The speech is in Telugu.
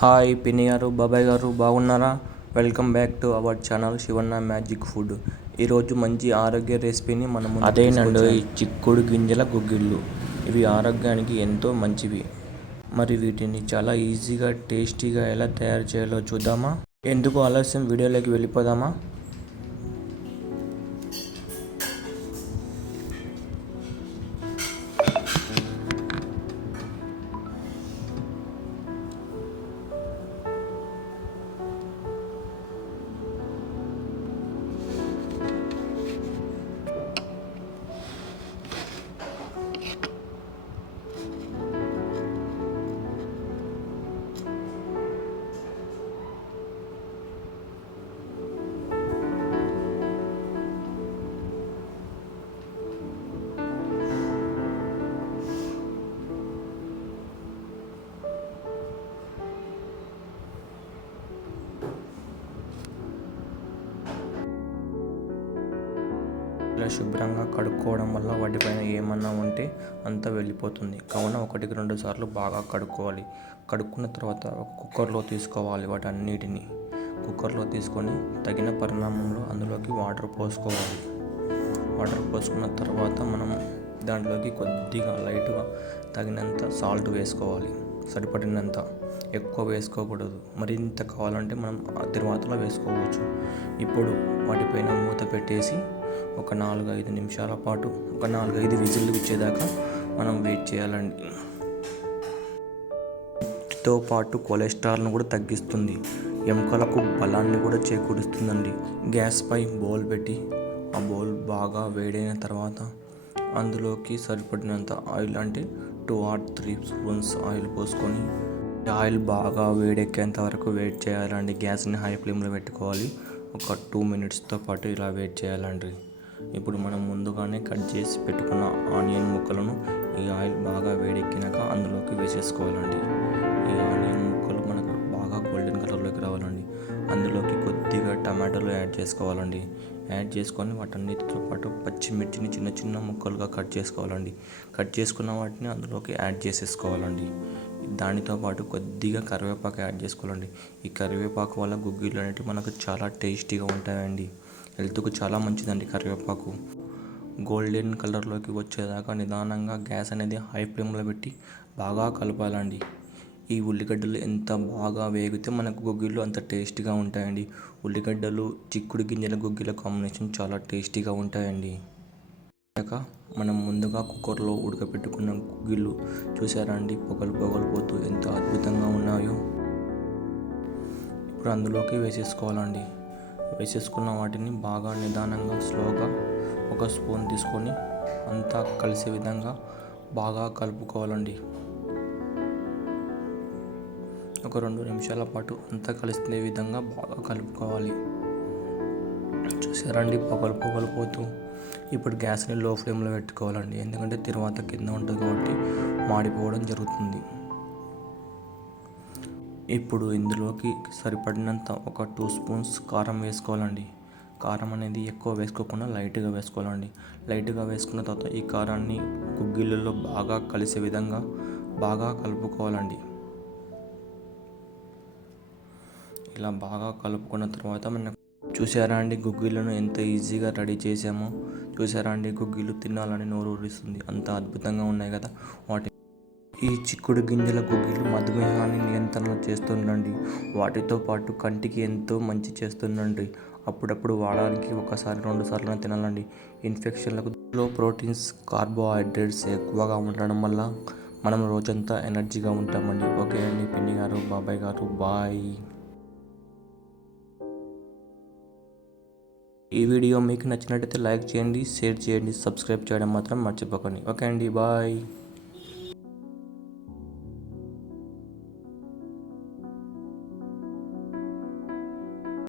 హాయ్ పిన్ని గారు బాబాయ్ గారు బాగున్నారా? Welcome back to our channel Shivanna magic food. ఈరోజు మంచి ఆరోగ్య రెసిపీని మనం అదేనండి ఈ చిక్కుడు గింజల గుగ్గిళ్ళు. ఇవి ఆరోగ్యానికి ఎంతో మంచివి. మరి వీటిని చాలా ఈజీగా టేస్టీగా ఎలా తయారు చేయాలో చూద్దామా? ఎందుకు ఆలస్యం? వీడియోలోకి వెళ్ళిపోదామా? ఇలా శుభ్రంగా కడుక్కోవడం వల్ల వాటిపైన ఏమన్నా ఉంటే అంతా వెళ్ళిపోతుంది. కావున ఒకటికి రెండు సార్లు బాగా కడుక్కోవాలి. కడుక్కున్న తర్వాత ఒక కుక్కర్లో తీసుకోవాలి వాటి అన్నిటిని కుక్కర్లో తీసుకొని తగిన పరిణామంలో అందులోకి వాటర్ పోసుకోవాలి. వాటర్ పోసుకున్న తర్వాత మనం దాంట్లోకి కొద్దిగా లైట్గా తగినంత సాల్ట్ వేసుకోవాలి. సరిపడినంత. ఎక్కువ వేసుకోకూడదు. మరింత కావాలంటే మనం ఆ తర్వాతలో వేసుకోవచ్చు. ఇప్పుడు వాటిపైన మూత పెట్టేసి ఒక నాలుగు ఐదు నిమిషాల పాటు ఒక నాలుగు ఐదు విజిల్లు ఇచ్చేదాకా మనం వెయిట్ చేయాలండి. తో పాటు కొలెస్ట్రాల్ను కూడా తగ్గిస్తుంది. ఎముకలకు బలాన్ని కూడా చేకూరుస్తుందండి. గ్యాస్పై బౌల్ పెట్టి ఆ బౌల్ బాగా వేడైన తర్వాత అందులోకి సరిపడినంత ఆయిల్ అంటే two or three spoons oil పోసుకొని ఆయిల్ బాగా వేడెక్కేంత వరకు వెయిట్ చేయాలండి. గ్యాస్ని హై ఫ్లేమ్లో పెట్టుకోవాలి. ఒక టూ మినిట్స్తో పాటు ఇలా వెయిట్ చేయాలండి. ఇప్పుడు మనం ముందుగానే కట్ చేసి పెట్టుకున్న ఆనియన్ ముక్కలను ఈ ఆయిల్ బాగా వేడెక్కినాక అందులోకి వేసేసుకోవాలండి. ఈ ఆనియన్ ముక్కలు మనకు బాగా గోల్డెన్ కలర్లోకి రావాలండి. అందులోకి కొద్దిగా టమాటాలు యాడ్ చేసుకోవాలండి. యాడ్ చేసుకొని వాటన్నిటితో పాటు పచ్చిమిర్చిని చిన్న చిన్న ముక్కలుగా కట్ చేసుకోవాలండి. కట్ చేసుకున్న వాటిని అందులోకి యాడ్ చేసేసుకోవాలండి. దానితో పాటు కొద్దిగా కరివేపాకు యాడ్ చేసుకోవాలండి. ఈ కరివేపాకు వల్ల గుగ్గిళ్ళు అనేవి మనకు చాలా టేస్టీగా ఉంటాయండి. హెల్త్కు చాలా మంచిదండి కరివేపాకు. గోల్డెన్ కలర్లోకి వచ్చేదాకా నిదానంగా గ్యాస్ అనేది హై ఫ్లేమ్లో పెట్టి బాగా కలపాలండి. ఈ ఉల్లిగడ్డలు ఎంత బాగా వేగితే మనకు గుగ్గిళ్ళు అంత టేస్టీగా ఉంటాయండి. ఉల్లిగడ్డలు చిక్కుడు గింజల గుగ్గిల కాంబినేషన్ చాలా టేస్టీగా ఉంటాయండి. మనం ముందుగా కుక్కర్లో ఉడకపెట్టుకున్న గుగ్గిళ్ళు చూసారా అండి? పొగలు పొగలు పోతూ ఎంత అద్భుతంగా ఉన్నాయో. ఇప్పుడు అందులోకి వేసేసుకోవాలండి. వేసేసుకున్న వాటిని బాగా నిదానంగా స్లోగా ఒక స్పూన్ తీసుకొని అంతా కలిసే విధంగా బాగా కలుపుకోవాలండి. ఒక రెండు నిమిషాల పాటు అంతా కలిసే విధంగా బాగా కలుపుకోవాలి. చూసారండి పొగలు పొగలు పోతూ ఇప్పుడు గ్యాస్ని లో ఫ్లేమ్లో పెట్టుకోవాలండి. ఎందుకంటే తర్వాత కింద ఉంటుంది కాబట్టి మాడిపోవడం జరుగుతుంది. ఇప్పుడు ఇందులోకి సరిపడినంత ఒక టూ స్పూన్స్ కారం వేసుకోవాలండి. కారం అనేది ఎక్కువ వేసుకోకుండా లైట్గా వేసుకోవాలండి. లైట్గా వేసుకున్న తర్వాత ఈ కారాన్ని గుగ్గిళ్ళలో బాగా కలిసే విధంగా బాగా కలుపుకోవాలండి. ఇలా బాగా కలుపుకున్న తర్వాత మన చూసారా అండి గుగ్గిళ్ళను ఎంత ఈజీగా రెడీ చేసామో. చూసారా అండి గుగ్గిళ్ళు తినాలని నోరు ఊరిస్తుంది. అంత అద్భుతంగా ఉన్నాయి కదా. వాటి ఈ చిక్కుడు గింజల గుగ్గిలు మధుమేహాన్ని నియంత్రణ చేస్తుండండి. వాటితో పాటు కంటికి ఎంతో మంచి చేస్తుండండి. అప్పుడప్పుడు వాడడానికి ఒకసారి రెండు సార్లు తినాలండి. ఇన్ఫెక్షన్లకు లో ప్రోటీన్స్ కార్బోహైడ్రేట్స్ ఎక్కువగా ఉండడం వల్ల మనం రోజంతా ఎనర్జీగా ఉంటామండి. ఓకే అండి పిన్ని గారు బాబాయ్ గారు బాయ్. ఈ వీడియో మీకు నచ్చినట్టయితే లైక్ చేయండి షేర్ చేయండి సబ్స్క్రైబ్ చేయడం మాత్రం మర్చిపోకండి. ఓకే అండి బాయ్.